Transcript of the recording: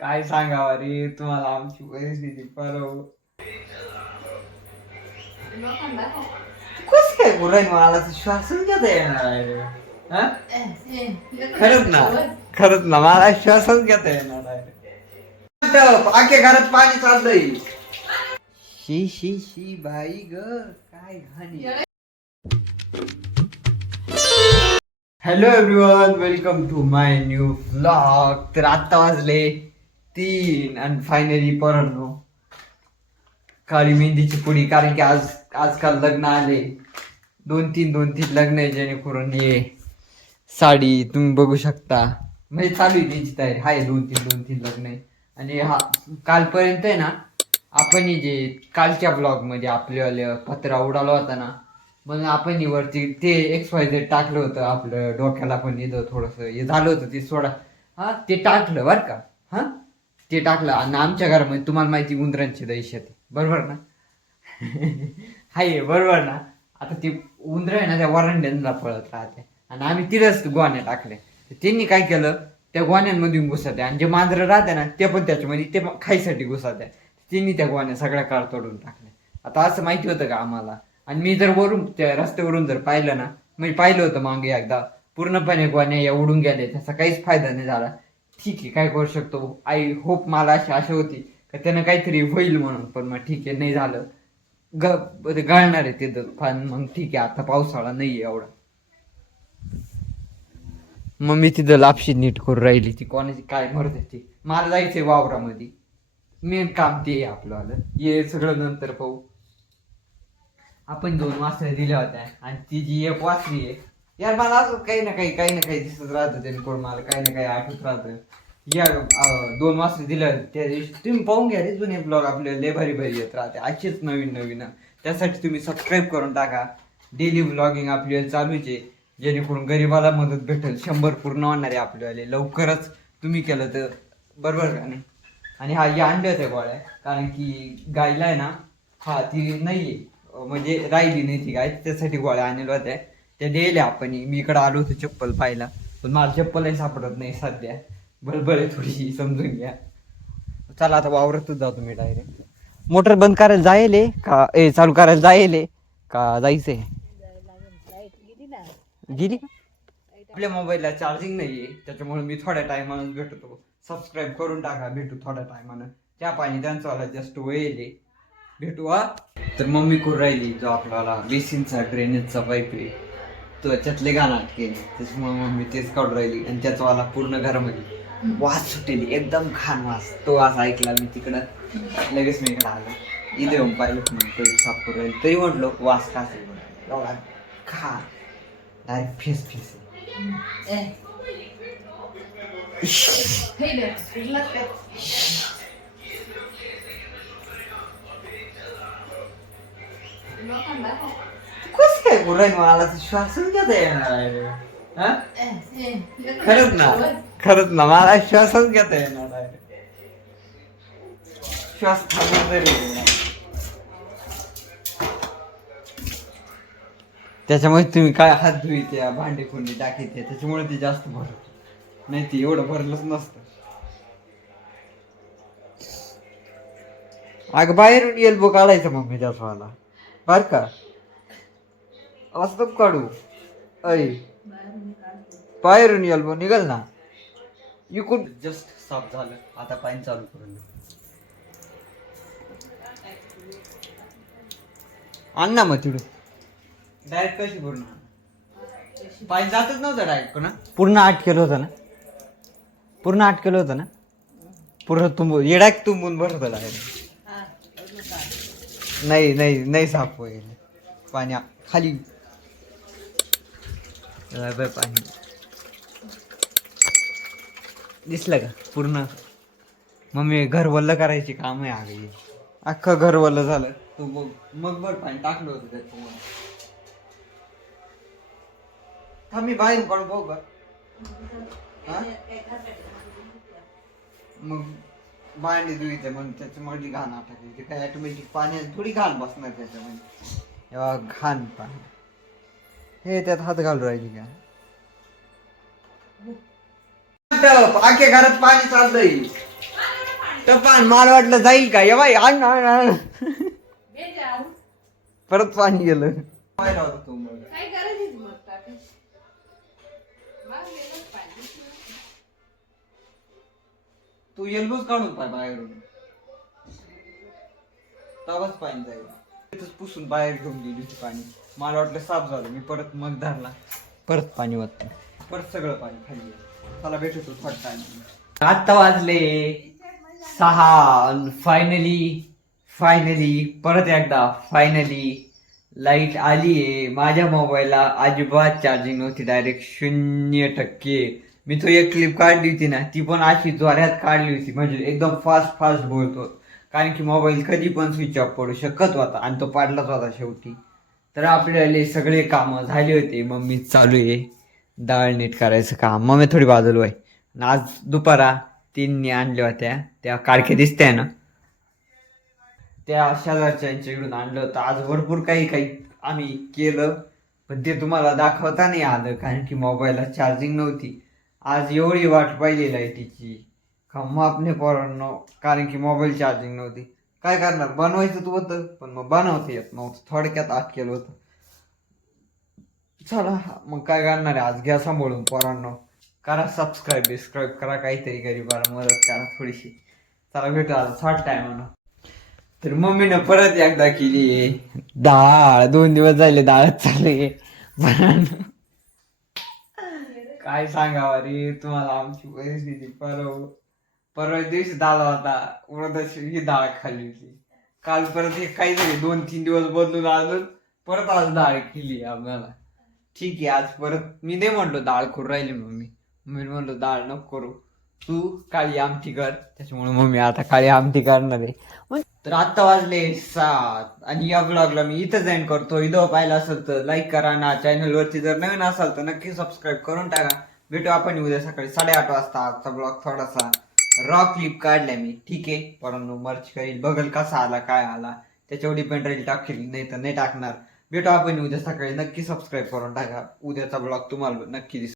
काय सांगावं रे तुम्हाला आमची परिस्थिती परव कस काय बोलाय मला तर श्वासच घेता येणार आहे रे. हा? खरंच ना मला श्वासच घेता येणार आहे. आख्या घरात पाणी चाललंय. शी शी शी बाई ग काय घाणी. Hello everyone, welcome to my new vlog. तर आत्ता वाजले 3 आणि फायनली पोरांनो काळी मेहंदीची पुडी, कारण की आजकाल लग्न आले. दोन तीन लग्न आहे, जेणेकरून हे साडी तुम्ही बघू शकता. म्हणजे चालू आहे त्यांची तयारी, हाय दोन तीन लग्न आहे. आणि हा कालपर्यंत आहे ना, आपण जे कालच्या ब्लॉग मध्ये आपल्यावाले पत्रा उडाला होता ना, मग आपण वरती ते XYZ टाकलं होतं. आपलं डोक्याला पण येतं थोडस हे झालं होतं ते सोडा. हा ते टाकलं बर का. हा ते टाकलं. आणि आमच्या घरामध्ये तुम्हाला माहिती उंदरांची दहशत आहे, बरोबर ना? हाय बरोबर ना. आता ते उंदर आहे ना, त्या वरांड्यांना पळत राहते आणि आम्ही तिथंच गोण्या टाकल्या. त्यांनी काय केलं, त्या गोण्यांमधून घुसत आणि जे मांजरं राहते ना ते पण त्याच्यामध्ये ते खायसाठी घुसत. त्यांनी त्या गोण्या सगळ्या काळ तोडून टाकल्या. आता असं माहिती होतं का आम्हाला? आणि मी जर वरून त्या रस्त्यावरून जर पाहिलं ना, मी पाहिलं होतं मागे एकदा, पूर्णपणे गोण्या या उडून गेल्या. त्याचा काहीच फायदा नाही झाला. ठीक आहे, काय करू शकतो. आय होप, मला अशी आशा होती का त्यानं काहीतरी होईल म्हणून, पण मग ठीक आहे, नाही झालं. गळणार आहे ते पण मग ठीक आहे, आता पावसाळा नाहीये एवढा. मग मी तिथं लापशी नीट करून राहिली. ती कोणाची काय मरते ती. मला जायचंय वावरामध्ये, मेन काम ते आहे आपलं आलं. हे सगळं नंतर पाहू. आपण 2 वासऱ्या दिल्या होत्या आणि ती जी एक वासरी आहे यार, मला असं काही ना काही दिसत राहतं. त्याने कोण मला काही ना काही आठवत राहतं. या 2 वासरी दिल्या होत्या त्या दिवशी. तुम्ही पाहून घ्या रे, जुने ब्लॉग आपले लय भारी येत राहते. असेच नवीन त्यासाठी तुम्ही सबस्क्राईब करून टाका. डेली ब्लॉगिंग आपल्याला चालूच आहे, जेणेकरून गरीबाला मदत भेटेल. 100 पूर्ण होणार आहे आपल्यावाले लवकरच, तुम्ही केलं तर, बरोबर का नाही? आणि हा या अंड्या होत्या गोळ्या, कारण की गायला आहे ना, हा ती नाहीये, म्हणजे राहिली नाही ती गाय, त्यासाठी गोळ्या आणल्या होत्या. त्या द्यायला आपण. मी इकडे आलो होतो चप्पल पाहायला, पण मला चप्पलही सापडत नाही सध्या. बळबळ आहे थोडीशी, समजून घ्या. चला आता वावरतच जातो मी डायरेक्ट. मोटर बंद करायला जायले का चालू करायला जायले का जायचंय? गेली का? आपल्या मोबाईलला चार्जिंग नाहीये, त्याच्यामुळे मी थोड्या टायमानं भेटतो. सबस्क्राईब करून टाका, भेटू थोड्या टायमानं. त्या पाणी त्यांचा वाला जस्ट वेळ भेटू हा. तर मम्मी करून राहिली जो आपल्याला बेसिनचा ड्रेनेजचा पाईप आहे तो त्यातले गाणं केले, त्याच्यामुळे मम्मी तेच काढून राहिली. आणि त्याचा वाला पूर्ण घरामध्ये वास सुटेली, एकदम घाण वास. तो वास ऐकला मी तिकडं, लगेच मी इकडं आलो. इथे येऊन पाहिलं म्हणून साफ करून राहील. तरी म्हटलो वास का एवढा खा डायरेक्ट फेस कस काय बोलाय, मला तर श्वासच घेता येणार आहे रे. हा? खरंच ना मला श्वासच घेता येणार आहे. श्वास थांबून तरी त्याच्यामुळे तुम्ही काय हात धुईत्या, भांडे खुंडी टाकीते, त्याच्यामुळे ते जास्त भरत नाही. ते एवढं भरलंच नसतं. अगं बाहेरून एल्बो काढायचं मग मी त्याच वाला, बर का? असं काढू ऐ, बाहेरून एल्बो निघल ना. इकडून जस्ट साफ झालं. आता पाणी चालू करून आण ना मग तिकडून. डायरेक्ट कशी पूर्ण पाणी जातच नव्हतं डायरेक्ट ना, पूर्ण 8 केलं होतं ना, पूर्ण 8 केलं होतं ना, पूर्ण तुंबून येडाक तुंबून भरत डायरेक्ट. नाही साफ होईल पाणी खाली. पाणी दिसलं का पूर्ण? मम्मी घर वल्ल करायची काम आहे. आगे अख्खं घर वल्ल झालं. तू मग बघ पाणी टाकलं होतं त्याच्यामुळे. हा मी बाहेर काढून पाहू का? मग भांडी धुईते म्हणून त्याच्यामध्ये घाण टाकायची. ते काय ऑटोमॅटिक पाण्यात थोडी घाण बसणार त्याच्यामध्ये. एव्हा घाण पाणी हे त्यात हात घालून राहिली का? आख्या घरात पाणी चाललंय. टपान मला वाटलं जाईल का, या बाई आण आण आण. परत पाणी गेलं. पाहिला होता तू मग. तू एल्बोच काढून पाय बाहेरून, तवाच पाणी जाईल. तिथंच पुसून बाहेर घेऊन गेली होती पाणी. मला वाटलं साफ झालं, मी परत मग धरला, परत पाणी वाटतं, परत सगळं पाणी खाली गेलं. मला भेटतो थोडं टाइम. आता वाजले 6. फायनली परत एकदा लाईट आलीये. माझ्या मोबाईलला अजिबात चार्जिंग नव्हती, डायरेक्ट 0%. मी तो एक क्लिप काढली होती ना, ती पण अशी जोरात काढली होती, म्हणजे एकदम फास्ट बोलतो, कारण की मोबाईल कधी पण स्विच ऑफ पडू शकत होता आणि तो पाडलाच होता शेवटी. तर आपल्याला सगळे कामं झाले होते. मम्मी चालू आहे डाळ नीट करायचं काम. मम्मी थोडी बाजूला आहे. आज दुपारा 3 आणल्या होत्या त्या काडक्या दिसत्या ना, त्या शेजारच्या इकडून आणलं होतं. आज भरपूर काही आम्ही केलं, पण ते तुम्हाला दाखवता नाही आलं, कारण की मोबाईलला चार्जिंग नव्हती. आज एवढी वाट पाहिली लाईटीची का मापने पोरांनो, कारण की मोबाईल चार्जिंग नव्हती. काय करणार, बनवायचं तू होतं पण मग बनवता येत नव्हतं, थोडक्यात आत केलं होतं. चला मग काय करणार आहे, आज घ्या सांभाळून पोरांनो. करा सबस्क्राईब करा, काहीतरी गरीबाला मदत करा थोडीशी. चला भेटू आता शॉर्ट टाइम. तर मम्मीनं परत एकदा केली डाळ. 2 दिवस झाले डाळच चालले. काय सांगावं रे तुम्हाला आमची परिस्थिती. परवा दिवशी डाळ होता, उडदाची ही डाळ खाल्ली होती. काल परत एक काहीतरी 2-3 दिवस बदलून अजून परत आज डाळ केली आम्हाला. ठीक आहे, आज परत मी नाही म्हणलो डाळ करू राहिली मम्मी. मी म्हणलो डाळ नको करू, तू काळी आमटी कर. त्याच्यामुळे मम्मी आता काळी आमटी करणार आहे. तर आता वाजले 7 आणि या ब्लॉगला मी इथं जॉईन करतो. व्हिडिओ पाहिला असेल तर लाईक करा ना, चॅनलवरती जर नवीन असाल तर नक्की सबस्क्राईब करून टाका. भेटू आपण उद्या सकाळी 8:30 वाजता. आजचा ब्लॉग थोडासा रॉ क्लिप काढलाय मी, ठीक आहे. परंतु मर्च करील, बघल कसा आला काय आला त्याच्यावर डिपेंड राहील, टाकेल नाही तर नाही टाकणार. भेटू आपण उद्या सकाळी. नक्की सबस्क्राईब करून टाका, उद्याचा ब्लॉग तुम्हाला नक्की दिसेल.